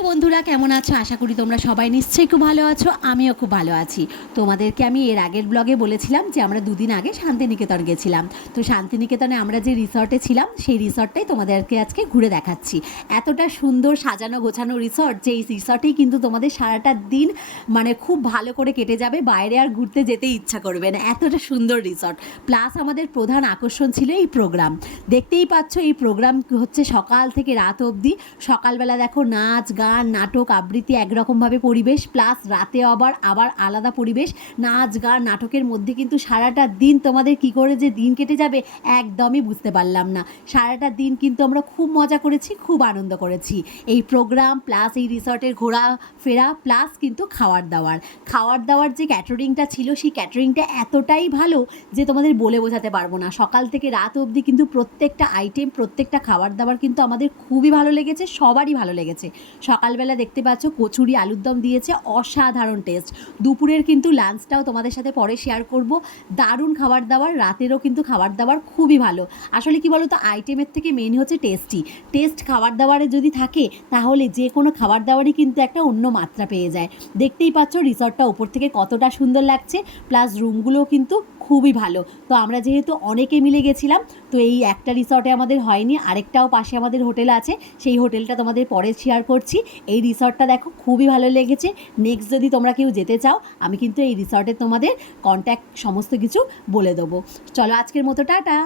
Hello বন্ধুরা, কেমন আছো? আশা করি তোমরা সবাই নিশ্চয়ই খুব ভালো আছো। আমিও খুব ভালো আছি। তোমাদেরকে আমি এর আগের ব্লগে বলেছিলাম যে আমরা দুদিন আগে শান্তিনিকেতন গেছিলাম। তো শান্তিনিকেতনে আমরা যে রিসর্টে ছিলাম সেই রিসর্টটাই তোমাদেরকে আজকে ঘুরে দেখাচ্ছি। এতটা সুন্দর সাজানো গোছানো রিসর্ট যে এই রিসর্টেই কিন্তু তোমাদের সারাটা দিন মানে খুব ভালো করে কেটে যাবে, বাইরে আর ঘুরতে যেতে ইচ্ছা করবে না, এতটা সুন্দর রিসর্ট। প্লাস আমাদের প্রধান আকর্ষণ ছিল এই প্রোগ্রাম। দেখতেই পাচ্ছ এই প্রোগ্রাম হচ্ছে সকাল থেকে রাত অবধি। সকালবেলা দেখো নাচ গান নাটক আবৃত্তি একরকমভাবে পরিবেশ, প্লাস রাতে আবার আলাদা পরিবেশ। নাচ গান নাটকের মধ্যে কিন্তু সারাটা দিন তোমাদের কি করে যে দিন কেটে যাবে একদমই বুঝতে পারলাম না। সারাটা দিন কিন্তু আমরা খুব মজা করেছি, খুব আনন্দ করেছি। এই প্রোগ্রাম প্লাস এই রিসর্টের ঘোরাফেরা প্লাস কিন্তু খাওয়ার দাওয়ার যে ক্যাটারিংটা ছিল সেই ক্যাটারিংটা এতটাই ভালো যে তোমাদের বলে বোঝাতে পারবো না। সকাল থেকে রাত অবধি কিন্তু প্রত্যেকটা আইটেম প্রত্যেকটা খাবার দাবার কিন্তু আমাদের খুবই ভালো লেগেছে, সবারই ভালো লেগেছে। সকালবেলা দেখতে পাচ্ছ কচুরি আলুর দম দিয়েছে, অসাধারণ টেস্ট। দুপুরের কিন্তু লাঞ্চটাও তোমাদের সাথে পরে শেয়ার করব। দারুণ খাবার দাবার, রাতেরও কিন্তু খাবার দাবার খুবই ভালো। আসলে কি বলো তো, আইটেমের থেকে মেন হচ্ছে টেস্ট খাবার দাবারে যদি থাকে তাহলে যে কোনো খাবার দাবারই কিন্তু একটা অন্য মাত্রা পেয়ে যায়। দেখতেই পাচ্ছ রিসর্টটা উপর থেকে কতটা সুন্দর লাগছে, প্লাস রুমগুলোও কিন্তু খুবই ভালো। তো আমরা যেহেতু অনেকে মিলে গেছিলাম, তো এই একটা রিসর্টে আমাদের হয়নি, আরেকটাও পাশে আমাদের হোটেল আছে, সেই হোটেলটা তোমাদের পরে শেয়ার করছি। এই রিসর্টটা দেখো খুবই ভালো লেগেছে। নেক্সট যদি তোমরা কেউ যেতে চাও আমি কিন্তু এই রিসর্টে তোমাদের কন্ট্যাক্ট সমস্ত কিছু বলে দেবো। চলো আজকের মতো টাটা।